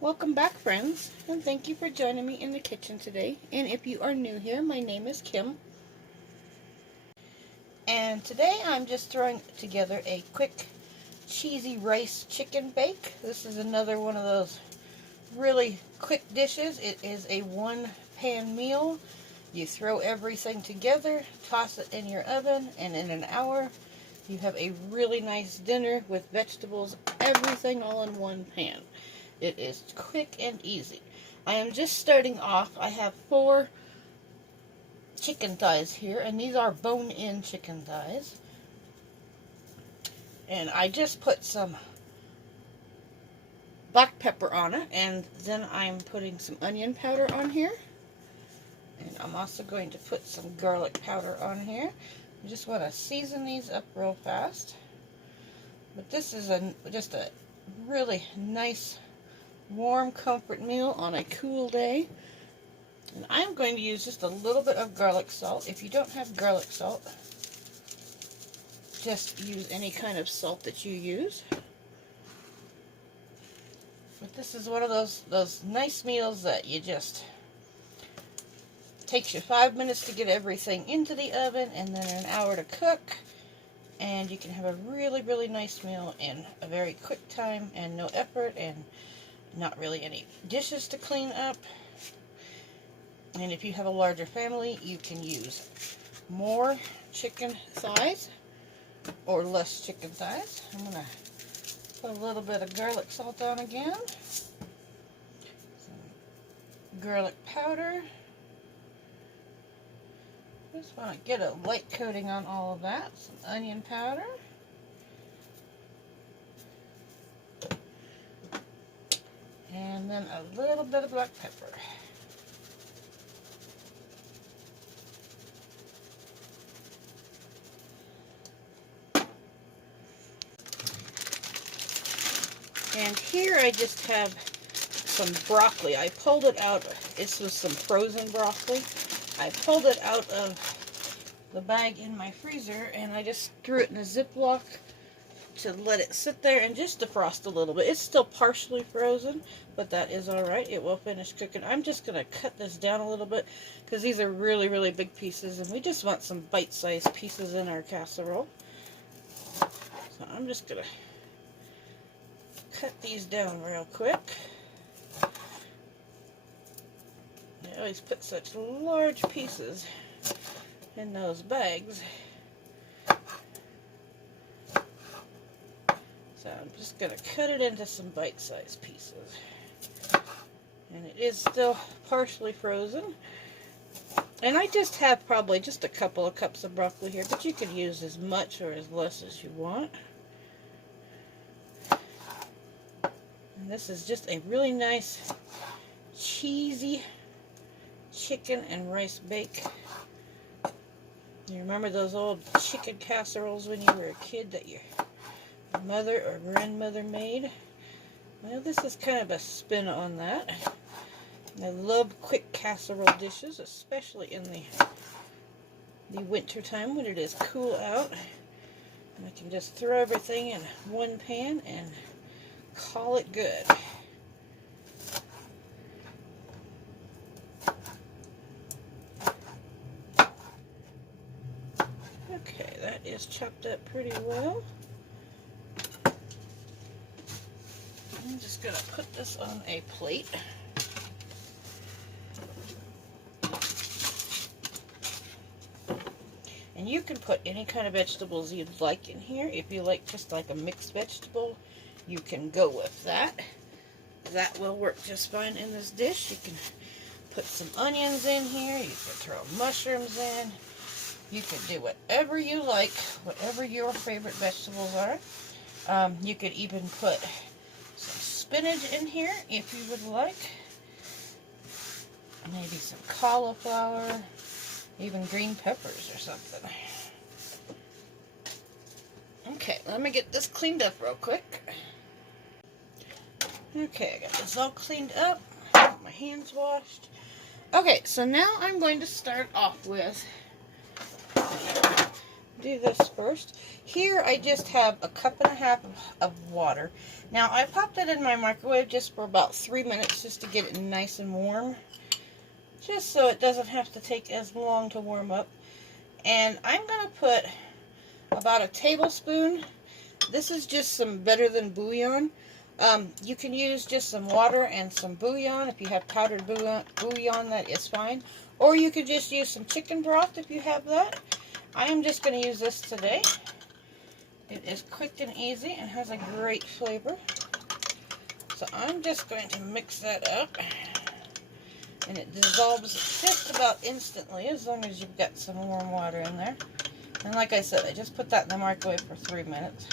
Welcome back, friends, and thank you for joining me in the kitchen today. And if you are new here, my name is Kim. And today I'm just throwing together a quick cheesy rice chicken bake. This is another one of those really quick dishes. It is a one-pan meal. You throw everything together, toss it in your oven, and in an hour you have a really nice dinner with vegetables, everything all in one pan. It is quick and easy. I am just starting off. I have 4 chicken thighs here, and these are bone-in chicken thighs. And I just put some black pepper on it, and then I'm putting some onion powder on here. And I'm also going to put some garlic powder on here. I just want to season these up real fast. But this is just a really nice, warm comfort meal on a cool day. And I'm going to use just a little bit of garlic salt. If you don't have garlic salt, just use any kind of salt that you use. But this is one of those nice meals that you just takes you 5 minutes to get everything into the oven and then an hour to cook, and you can have a really nice meal in a very quick time and no effort and not really any dishes to clean up. And if you have a larger family, you can use more chicken thighs or less chicken thighs. I'm going to put a little bit of garlic salt on again, some garlic powder. Just want to get a light coating on all of that. Some onion powder. And then a little bit of black pepper. And here I just have some broccoli. I pulled it out. This was some frozen broccoli. I pulled it out of the bag in my freezer, and I just threw it in a Ziploc to let it sit there and just defrost a little bit. It's still partially frozen, but that is alright. It will finish cooking. I'm just going to cut this down a little bit because these are really big pieces, and we just want some bite-sized pieces in our casserole. So I'm just going to cut these down real quick. I always put such large pieces in those bags. So I'm just going to cut it into some bite-sized pieces. And it is still partially frozen. And I just have probably just a couple of cups of broccoli here, but you can use as much or as less as you want. And this is just a really nice, cheesy chicken and rice bake. You remember those old chicken casseroles when you were a kid that your mother or grandmother made? Well, this is kind of a spin on that. I love quick casserole dishes, especially in the winter time when it is cool out. And I can just throw everything in one pan and call it good. Okay, that is chopped up pretty well. I'm just going to put this on a plate. And you can put any kind of vegetables you'd like in here. If you like just like a mixed vegetable, you can go with that. That will work just fine in this dish. You can put some onions in here. You can throw mushrooms in. You can do whatever you like, whatever your favorite vegetables are. You could even put some spinach in here if you would like. Maybe some cauliflower, even green peppers or something. Okay, let me get this cleaned up real quick. Okay, I got this all cleaned up. Got my hands washed. Okay, so now I'm going to start off with do this first. Here I just have a cup and a half of water. Now I popped it in my microwave just for about 3 minutes just to get it nice and warm. Just so it doesn't have to take as long to warm up. And I'm going to put about a tablespoon. This is just some Better Than bouillon. You can use just some water and some bouillon. If you have powdered bouillon, that is fine. Or you could just use some chicken broth if you have that. I am just going to use this today. It is quick and easy and has a great flavor. So I'm just going to mix that up. And it dissolves just about instantly as long as you've got some warm water in there. And like I said, I just put that in the microwave for 3 minutes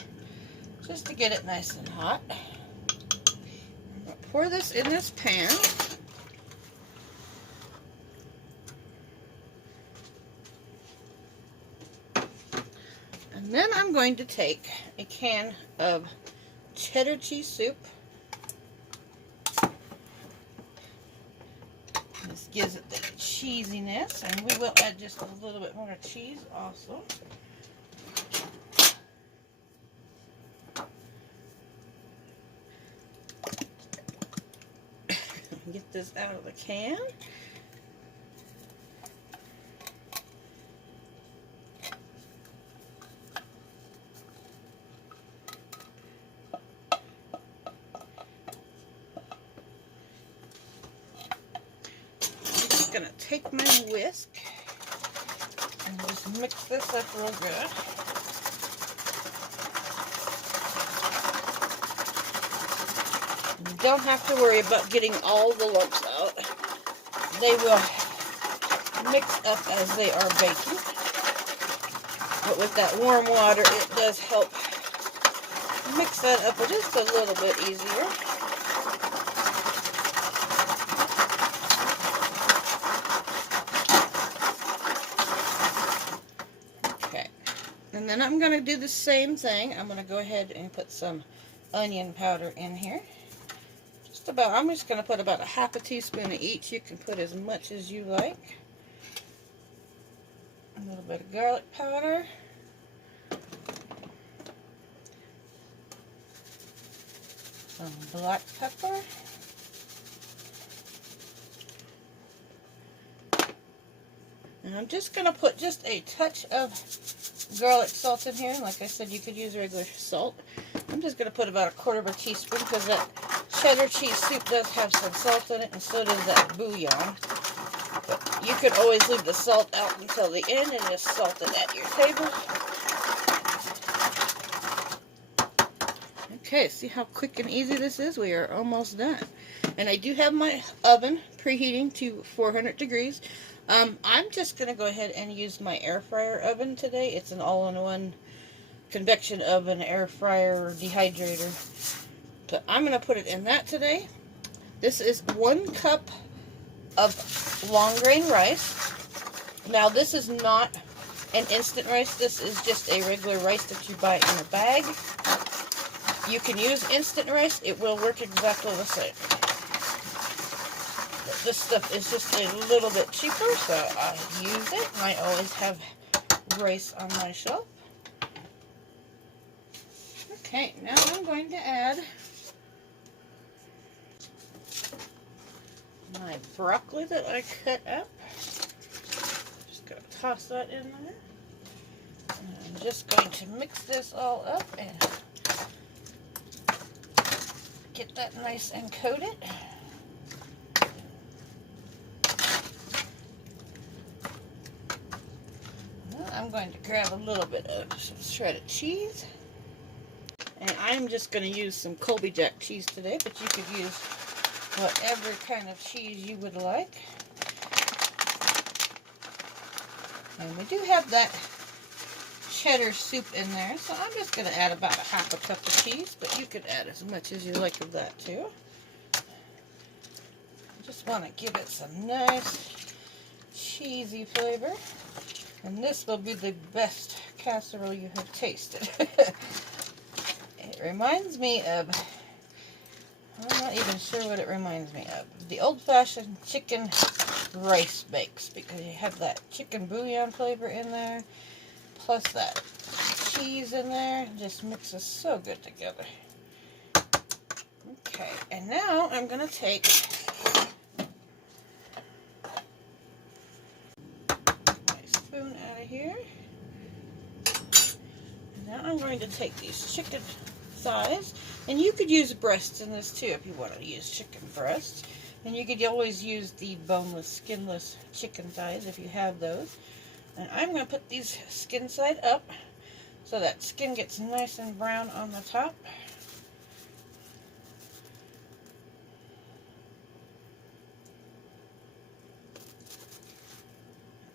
just to get it nice and hot. I'll pour this in this pan. And then I'm going to take a can of cheddar cheese soup. This gives it the cheesiness, and we will add just a little bit more cheese also. Get this out of the can. Gonna take my whisk and just mix this up real good. You don't have to worry about getting all the lumps out. They will mix up as they are baking. But with that warm water, it does help mix that up just a little bit easier. And then I'm going to do the same thing. I'm going to go ahead and put some onion powder in here. I'm just going to put about a half a teaspoon of each. You can put as much as you like. A little bit of garlic powder. Some black pepper. And I'm just going to put just a touch of garlic salt in here. Like I said, you could use regular salt. I'm just going to put about a quarter of a teaspoon because that cheddar cheese soup does have some salt in it, and so does that bouillon. But you could always leave the salt out until the end and just salt it at your table. Okay, see how quick and easy this is? We are almost done. And I do have my oven preheating to 400 degrees. I'm just going to go ahead and use my air fryer oven today. It's an all-in-one convection oven, air fryer, dehydrator. But I'm going to put it in that today. This is 1 cup of long grain rice. Now this is not an instant rice. This is just a regular rice that you buy in a bag. You can use instant rice. It will work exactly the same. This stuff is just a little bit cheaper, so I use it, and I always have rice on my shelf. Okay, now I'm going to add my broccoli that I cut up. Just going to toss that in there. And I'm just going to mix this all up and get that nice and coated. I'm going to grab a little bit of some shredded cheese. And I'm just going to use some Colby Jack cheese today, but you could use whatever kind of cheese you would like. And we do have that cheddar soup in there, so I'm just going to add about a half a cup of cheese, but you could add as much as you like of that too. I just want to give it some nice cheesy flavor. And this will be the best casserole you have tasted. It reminds me of, I'm not even sure what it reminds me of. The old-fashioned chicken rice bakes, because you have that chicken bouillon flavor in there. plus that cheese in there. Just mixes so good together. Okay, and now I'm going to take my spoon out of here. And now I'm going to take these chicken thighs, and you could use breasts in this too if you want to use chicken breasts. And you could always use the boneless, skinless chicken thighs if you have those. And I'm going to put these skin side up so that skin gets nice and brown on the top.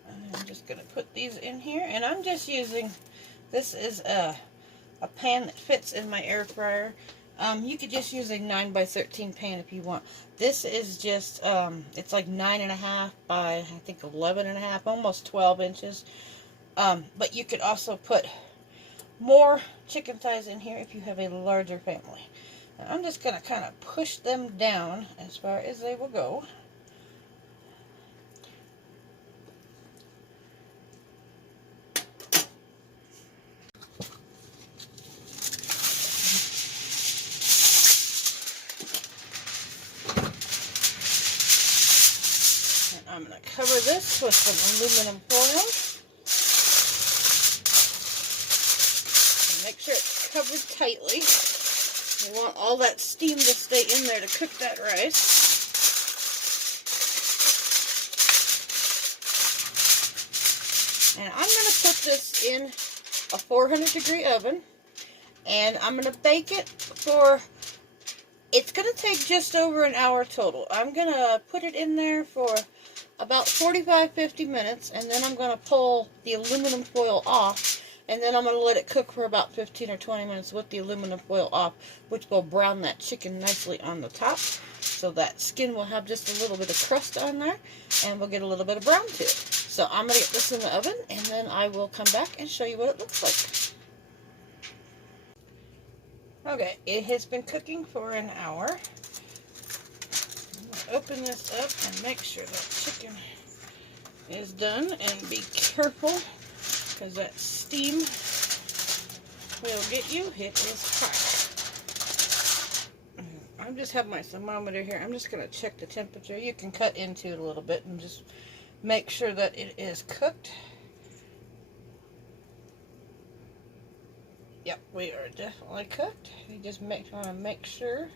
And I'm just going to put these in here, and I'm just using, this is a pan that fits in my air fryer. You could just use a 9x13 pan if you want. This is just, it's like 9.5 by, I think, 11.5, almost 12 inches. But you could also put more chicken thighs in here if you have a larger family. And I'm just going to kind of push them down as far as they will go. I'm going to cover this with some aluminum foil. And make sure it's covered tightly. You want all that steam to stay in there to cook that rice. And I'm going to put this in a 400-degree oven. And I'm going to bake it for, it's going to take just over an hour total. I'm going to put it in there for about 45-50 minutes, and then I'm going to pull the aluminum foil off, and then I'm going to let it cook for about 15 or 20 minutes with the aluminum foil off, which will brown that chicken nicely on the top, so that skin will have just a little bit of crust on there, and we'll get a little bit of brown to it. So I'm going to get this in the oven, and then I will come back and show you what it looks like. Okay, it has been cooking for an hour. Open this up and make sure that chicken is done, and be careful because that steam will get you. It is hot. I just have my thermometer here. I'm just going to check the temperature. You can cut into it a little bit and just make sure that it is cooked. Yep, we are definitely cooked. You just want to make sure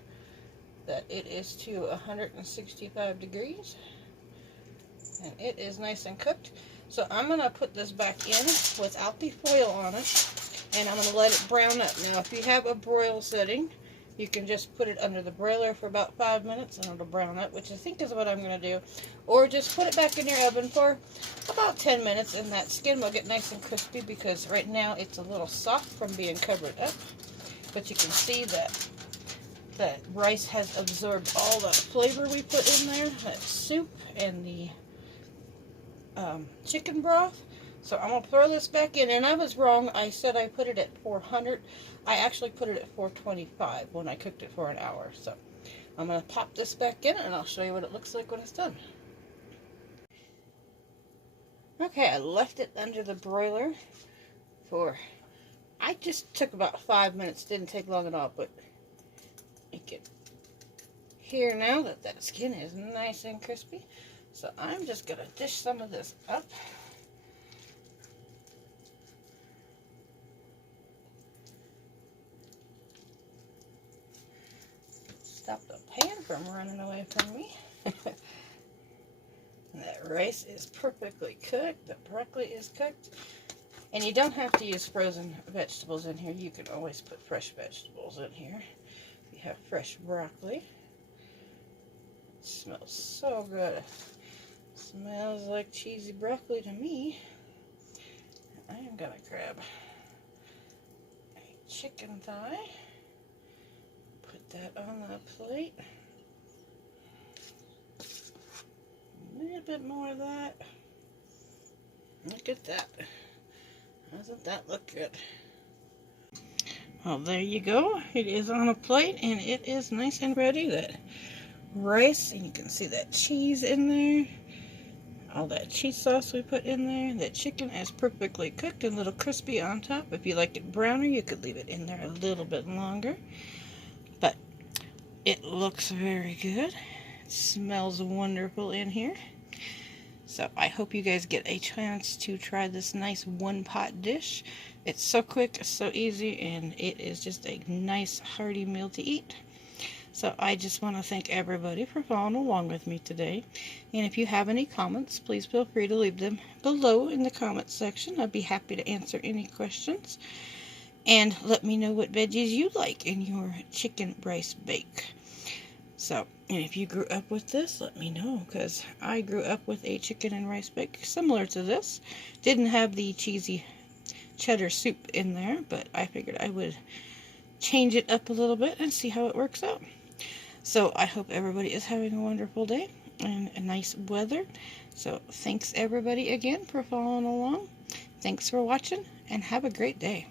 that it is to 165 degrees, and it is nice and cooked. So I'm going to put this back in without the foil on it, and I'm going to let it brown up. Now if you have a broil setting, you can just put it under the broiler for about 5 minutes and it'll brown up, which I think is what I'm going to do. Or just put it back in your oven for about 10 minutes, and that skin will get nice and crispy, because right now it's a little soft from being covered up. But you can see that that rice has absorbed all the flavor we put in there, that soup and the chicken broth. So I'm going to throw this back in, and I was wrong. I said I put it at 400. I actually put it at 425 when I cooked it for an hour. So I'm going to pop this back in, and I'll show you what it looks like when it's done. Okay, I left it under the broiler for, I just took about 5 minutes. Didn't take long at all, but you can hear now that that skin is nice and crispy. So I'm just going to dish some of this up. Stop the pan from running away from me. That rice is perfectly cooked. The broccoli is cooked. And you don't have to use frozen vegetables in here. You can always put fresh vegetables in here. You have fresh broccoli. It smells so good. It smells like cheesy broccoli to me. I am going to grab a chicken thigh. Put that on the plate. A little bit more of that. Look at that. Doesn't that look good? Well, there you go. It is on a plate, and it is nice and ready. That rice, and you can see that cheese in there. all that cheese sauce we put in there. The chicken is perfectly cooked and a little crispy on top. If you like it browner, you could leave it in there a little bit longer. But it looks very good. It smells wonderful in here. So I hope you guys get a chance to try this nice one-pot dish. It's so quick, so easy, and it is just a nice hearty meal to eat. So I just want to thank everybody for following along with me today. And if you have any comments, please feel free to leave them below in the comments section. I'd be happy to answer any questions. And let me know what veggies you like in your chicken rice bake. So, and if you grew up with this, let me know, because I grew up with a chicken and rice bake similar to this. Didn't have the cheesy cheddar soup in there, but I figured I would change it up a little bit and see how it works out. So I hope everybody is having a wonderful day and a nice weather. So thanks everybody again for following along. Thanks for watching and have a great day.